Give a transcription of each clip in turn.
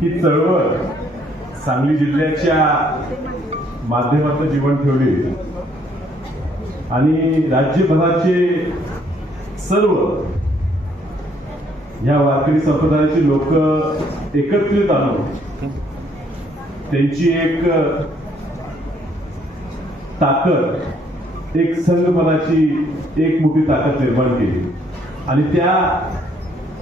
ही चळवळ सांगली जिल्ह्याच्या माध्यमातून जीवन ठेवली आणि राज्यभराचे सर्व या वारकरी संप्रदायाचे लोक एकत्रित आणून त्यांची एक ताकद, एक संघपणाची एक मोठी ताकद निर्माण केली आणि त्या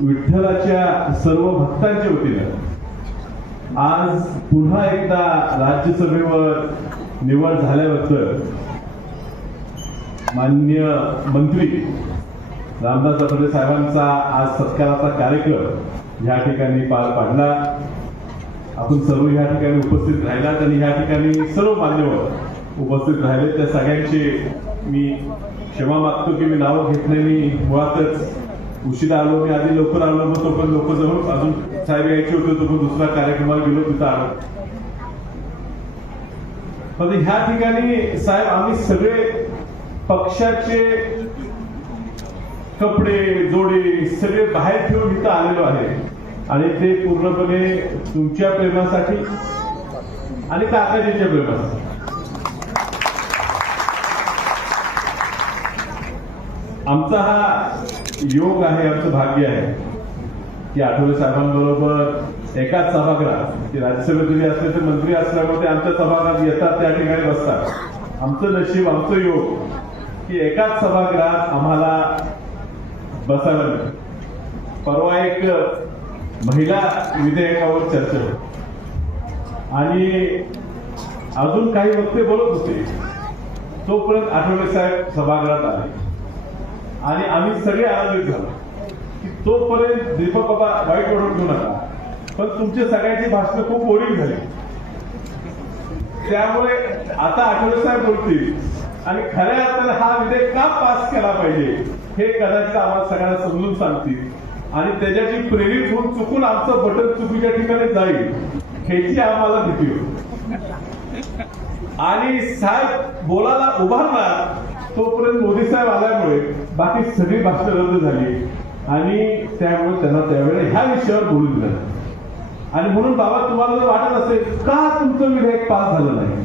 विठ्ठलाच्या सर्व भक्तांच्या वतीनं आज पुन्हा एकदा राज्यसभेवर निवड झाल्याबद्दल माननीय मंत्री रामदास आठवले साहेबांचा आज सत्काराचा कार्यक्रम या ठिकाणी पार पाडला। आपण सर्व या ठिकाणी उपस्थित राहिलात आणि या ठिकाणी सर्व मान्यवर उपस्थित राहिले त्या सगळ्यांचे मी क्षमा मागतो की मी नावं घेत नाही। मी मुळातच उशिरा आलो, मी आधी लवकर आलो, मग तो पण लोक जवळ अजून साहेब यायचे होते, तो पण दुसऱ्या कार्यक्रमाला गेलो, तिथं आलो। पण ह्या ठिकाणी साहेब आम्ही सगळे पक्षाचे कपडे जोडे सगळे बाहेर ठेवून इथं आलेलो आहे आणि ते पूर्णपणे तुमच्या प्रेमासाठी आणि काकाजींच्या प्रेमासाठी। आमचा हा योग आहे, आमचं भाग्य आहे की आठवले साहेबांबरोबर एकाच सभागृहात, की राज्यसभेत तुम्ही असले तर मंत्री असल्यामुळे आमच्या सभागृहात येतात, त्या ठिकाणी बसतात। आमचं नशीब, आमचं योग की एकाच सभागृहात आम्हाला बसायला मिळतं। परवा एक महिला विधेयकावर चर्चा होती आणि अजून काही वक्ते बोलत होते, तोपर्यंत आठवले साहेब सभागृहात आले आणि आम्ही सगळे आनंदित झालो की तोपर्यंत दीपक बाबा वाईट ओढून घेऊ नका, पण तुमचे सगळ्यांची भाषणं खूप बोरिंग झाली, त्यामुळे आता आठवले साहेब बोलतील आणि खऱ्या अर्थाने हा विधेयक का पास केला पाहिजे हे कदाचित आम्हाला सगळ्यांना समजून सांगतील आणि त्याच्याची प्रेरित होऊन चुकून आमचं बटन चुकीच्या ठिकाणी जाईल ह्याची आम्हाला भीती होती। आणि साहेब बोलायला उभारला तोपर्यंत मोदी साहेब आल्यामुळे बाकी सगळी भाषणं रद्द झाली आणि त्यामुळे त्यांना त्यावेळेला ह्या विषयावर बोलू दिलं आणि म्हणून बाबा तुम्हाला जर वाटत असेल का तुमचं विधेयक पास झालं नाही,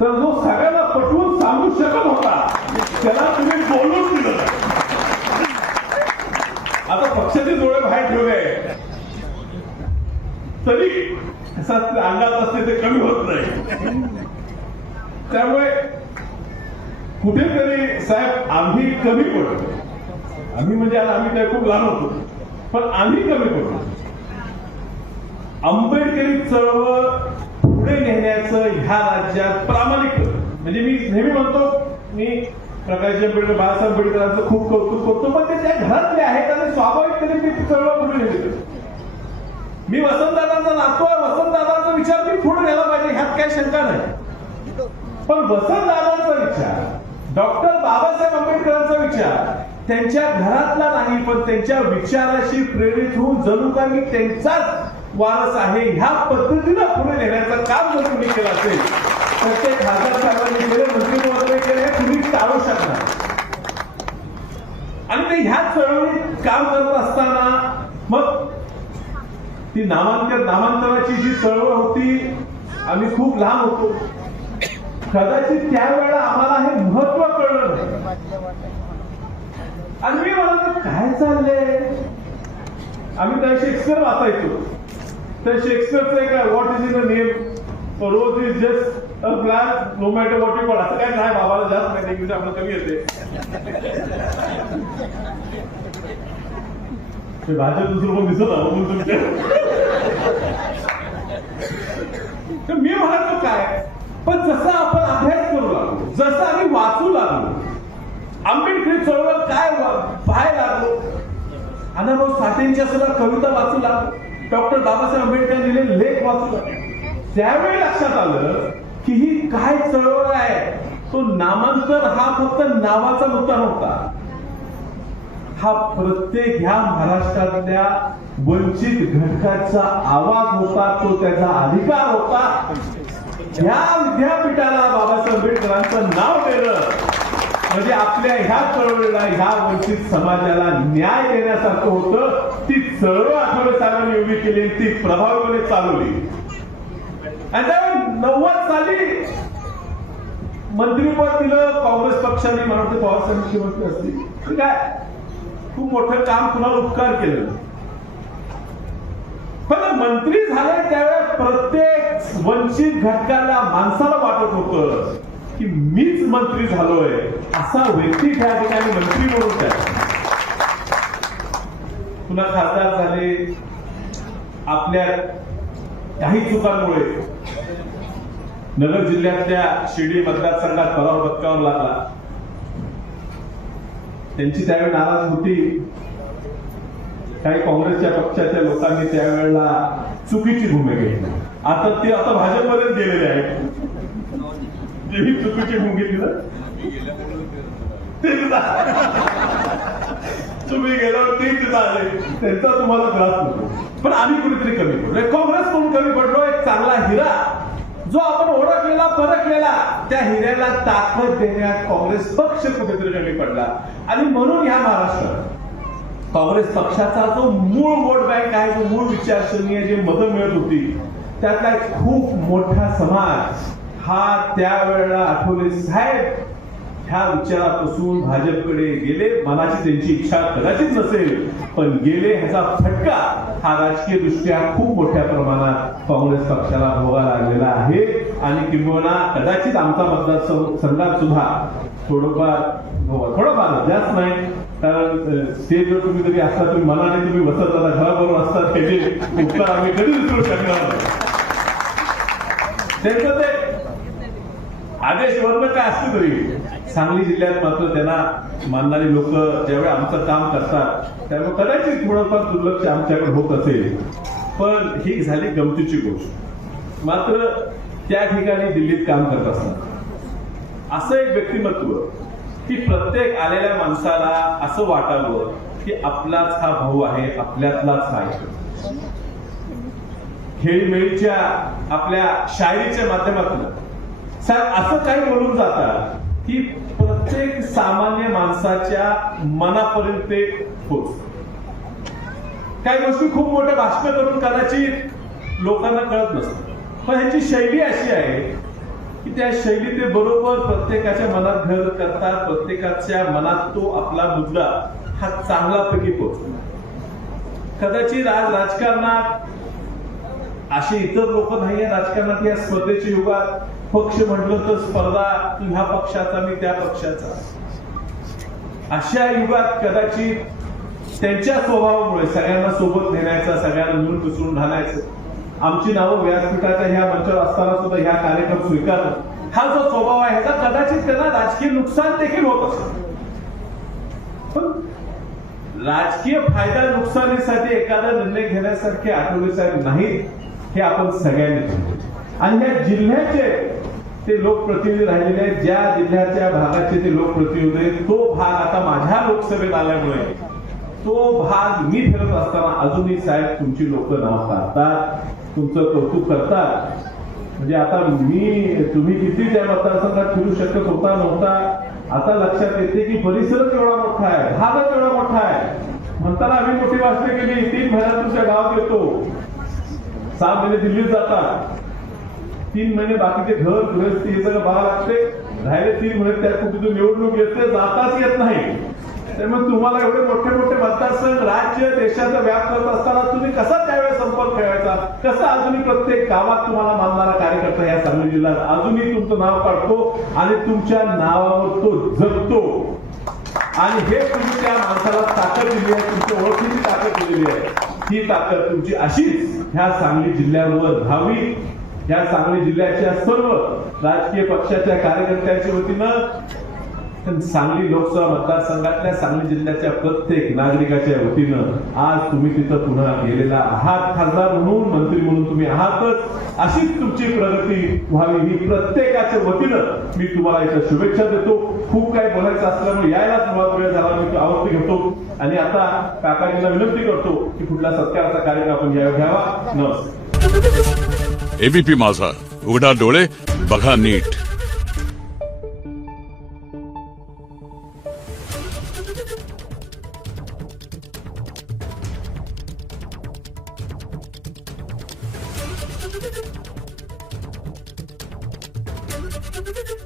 तर जो सगळ्यांना पटवून सांगू शकत होता त्याला तुम्ही बोलून दिलं। आता पक्षाचे डोळे बाहेर ठेवले तरी अंगात असते ते कमी होत नाही, त्यामुळे कुठेतरी साहेब आम्ही कमी पडतो। आम्ही म्हणजे आम्ही काय खूप लहान होतो, पण आम्ही कमी पडतो। आंबेडकरी चळवळ पुढे नेण्याचं ह्या राज्यात प्रामाणिक, म्हणजे मी नेहमी म्हणतो मी प्रकाश आंबेडकर, बाळासाहेब आंबेडकरांचं खूप कौतुक करतो, पण ते त्या घरातले आहेत आणि स्वाभाविकपणे ती चळवळ पुढे नेली। मी वसंतदादांचा नातू आहे, वसंतदादांचा विचार मी पुढे नेला पाहिजे ह्यात काही शंका नाही, पण वसंतदादांचा विचार, डॉक्टर बाबासाहेब आंबेडकरांचा विचार त्यांच्या घरातला नाही, पण त्यांच्या विचाराशी प्रेरित होऊन जणू काय मी त्यांचाच वारस आहे ह्या पद्धतीनं पुढे नेण्याचं काम जर तुम्ही केलं असेल तर ते खासदार साहेबांनी केले, मंत्री महोदय केले, हे तुम्ही टाळू शकणार। आणि ते ह्या चळवळीत काम करत असताना मग ती नामांतराची जी चळवळ होती, आम्ही खूप लहान होतो, कदाचित त्यावेळेला आम्हाला हे महत्व कळलं नाही आणि मी म्हणालो काय चाललंय। आम्ही त्या शेक्सपियर वाचायचो, त्या शेक्सपियरचं एक what is in the name, rose is just a plan no matter what you call, असं काय नाही, बाबाला जास्त नाही, इंग्लिश आपल्याला कमी येते, भाषा दुसरं पण दिसत आहो तुमच्या। तर मी म्हणालो काय, पण जसं आपण अभ्यास करू लागलो, जसं आम्ही वाचू लागलो, आंबेडकरी चळवळ काय पाहायला लागलो, अण्णाभाऊ साठेंच्या सुद्धा कविता वाचू लागलो, डॉक्टर बाबासाहेब आंबेडकर लिहिलेले लेख वाचू लागलो, त्यावेळी लक्षात आलं की ही काय चळवळ आहे। तो नामांतर हा फक्त नावाचा मुद्दा नव्हता, हा प्रत्येक ह्या महाराष्ट्रातल्या वंचित घटकाचा आवाज होता, तो त्याचा अधिकार होता। या विद्यापीठाला बाबासाहेब आंबेडकरांचं नाव दिलं म्हणजे आपल्या ह्या चळवळीला, ह्या वंचित समाजाला न्याय देण्यासारखं होतं. ती चळवळ आठवले साहेबांनी उभी केली, ती प्रभावीपणे चालवली. आणि त्यावेळी 90 साली मंत्रीपद दिलं काँग्रेस पक्षाने. मला वाटतं पवार साहेब मुख्यमंत्री असतील, ठीक आहे, खूप मोठं काम, कुणाला उपकार केलं. पण मंत्री झाले त्यावेळेस प्रत्येक वंचित घटकाला, माणसाला वाटत होतं की मीच मंत्री झालोय, असा व्यक्ती त्या ठिकाणी मंत्री म्हणून त्या पुन्हा खासदार झाले. आपल्या काही चुकांमुळे नगर जिल्ह्यातल्या शिर्डी मतदारसंघात पराभव पत्करावा लागला. त्यांची त्यावेळी नाराज होती. काही काँग्रेसच्या पक्षाच्या लोकांनी त्यावेळेला चुकीची भूमिका घेतली. आता भाजपमध्येच गेलेले आहेत. तेही चुकीची भूमिका घेतली ना, तुम्ही गेल्यावर ते तिथं आले, त्यांचा तुम्हाला त्रास होतो. पण आम्ही कुठेतरी कमी पडलो, काँग्रेस म्हणून कमी पडलो. एक चांगला हिरा जो आपण ओळखलेला, परखलेला, त्या हिऱ्याला ताकद देण्यात काँग्रेस पक्ष कुठेतरी कमी पडला. आणि म्हणून ह्या महाराष्ट्रात काँग्रेस पक्षाचा जो मूळ वोट बँक आहे, जो मूळ विचारसरणी आहे, जे मतं मिळत होती, त्यातला एक खूप मोठा समाज हा त्यावेळेला आठवले साहेब ह्या विचारापासून भाजपकडे गेले. मनाची त्यांची इच्छा कदाचित नसेल, पण गेले. ह्याचा फटका हा राजकीय दृष्ट्या खूप मोठ्या प्रमाणात काँग्रेस पक्षाला भोगावा लागलेला आहे. आणि किंबहुना कदाचित आमचा मतदारसंघात सुद्धा थोडंफार जास्त नाही, कारण स्टेजवर तुम्ही जरी असता, तुम्ही मनाने तुम्ही बसत आता घराबरोबर असतात, त्याचे उत्तर आम्ही कधी विसरू शकणार नाही. त्यांचं ते आदेश वर्ण काय असते तरी सांगली जिल्ह्यात मात्र त्यांना मानणारी लोक ज्यावेळी आमचं काम करतात त्यामुळे कदाचित थोडंफार दुर्लक्ष आमच्याकडे होत असेल. पण ही झाली गमतीची गोष्ट. मात्र त्या ठिकाणी दिल्लीत काम करत असताना असं एक व्यक्तिमत्व की प्रत्येक आलेल्या माणसाला असं वाटावं की आपलाच हा भाऊ आहे, आपल्यातलाच आहे. खेळीमेळीच्या आपल्या शायरीच्या माध्यमातून साहेब असं काही बोलून जातात की प्रत्येक सामान्य माणसाच्या मनापर्यंत ते पोहोच. काही गोष्टी खूप मोठ्या भाषण करून कदाचित लोकांना कळत नसतं, पण ह्याची शैली अशी आहे की त्या शैली ते बरोबर प्रत्येकाच्या मनात घर करतात. प्रत्येकाच्या मनात तो आपला मुद्दा हा चांगल्यापैकी पोहोचतो. कदाचित आज राजकारणात असे इतर लोक नाहीये. राजकारणात या स्पर्धेच्या युगात पक्ष म्हटलं तर स्पर्धा, तू ह्या पक्षाचा मी त्या पक्षाचा, अशा युगात कदाचित त्यांच्या स्वभावामुळे सगळ्यांना सोबत नेण्याचा, सगळ्यांना मिळून मिसळून घालायचं, आमची नावं व्यासपीठाच्या ह्या मंचावर असताना सुद्धा ह्या कार्यक्रम स्वीकारणं, हा जो स्वभाव आहे ह्याचा कदाचित त्यांना राजकीय नुकसान देखील होत असतं. पण राजकीय फायदा नुकसानीसाठी एखादा निर्णय घेण्यासारखे आठवले साहेब नाहीत, हे आपण सगळ्यांनी समजू. आणि या जिल्ह्याचे ते लोकप्रतिनिधी राहिलेले आहेत, ज्या जिल्ह्याच्या भागाचे ते लोकप्रतिनिधी आहेत, तो भाग आता माझ्या लोकसभेत आल्यामुळे तो भाग मी फिरत असताना अजूनही साहेब तुमची लोक नाव काढतात, तुमचं कौतुक करतात. म्हणजे आता तुम्ही किती त्या मतदारसंघात फिरू शकत होता नव्हता, आता लक्षात येते की परिसरच एवढा मोठा आहे, भागच एवढा मोठा आहे. म्हणताना आम्ही मोठी भाषणे केली, 3 महिन्यात तुमच्या गावात येतो, 6 महिने दिल्लीत जातात, 3 महिने बाकीचे घर गृहस्थी हे सगळं बघावं लागते. राहिले 3 महिने त्या कुठे निवडणूक येते, जाताच येत नाही. त्यामुळे तुम्हाला एवढे मोठे मोठे मतदारसंघ राज्य देशाचा व्याप करत असताना तुम्ही कसा त्यावेळेस संपर्क ठेवायचा, कसं अजूनही प्रत्येक गावात तुम्हाला मानणारा कार्यकर्ता या सांगली जिल्ह्यात अजूनही तुमचं नाव काढतो आणि तुमच्या नावावर तो जगतो. आणि हे तुम्ही त्या माणसाला ताकद दिली आहे, तुमच्या ओळखीची ताकद दिलेली आहे. ही ताकद तुमची अशीच ह्या सांगली जिल्ह्यावर राहावी. या सांगली जिल्ह्याच्या सर्व राजकीय पक्षाच्या कार्यकर्त्यांच्या वतीनं, सांगली लोकसभा मतदारसंघातल्या सांगली जिल्ह्याच्या प्रत्येक नागरिकाच्या वतीनं आज तुम्ही तिथं पुन्हा गेलेला आहात. खासदार म्हणून, मंत्री म्हणून तुम्ही आहातच. अशीच तुमची प्रगती व्हावी ही प्रत्येकाच्या वतीनं मी तुम्हाला इथं शुभेच्छा देतो. खूप काही बोलायचं असल्यामुळे यायला तुम्हाला वेळ झाला, मी आवडती घेतो. आणि आता काकाजींना विनंती करतो की कुठला सत्काराचा कार्यक्रम आपण घ्यावा. नमस्कार. एबीपी माझा, उघडा डोळे बघा नीट. Thank you.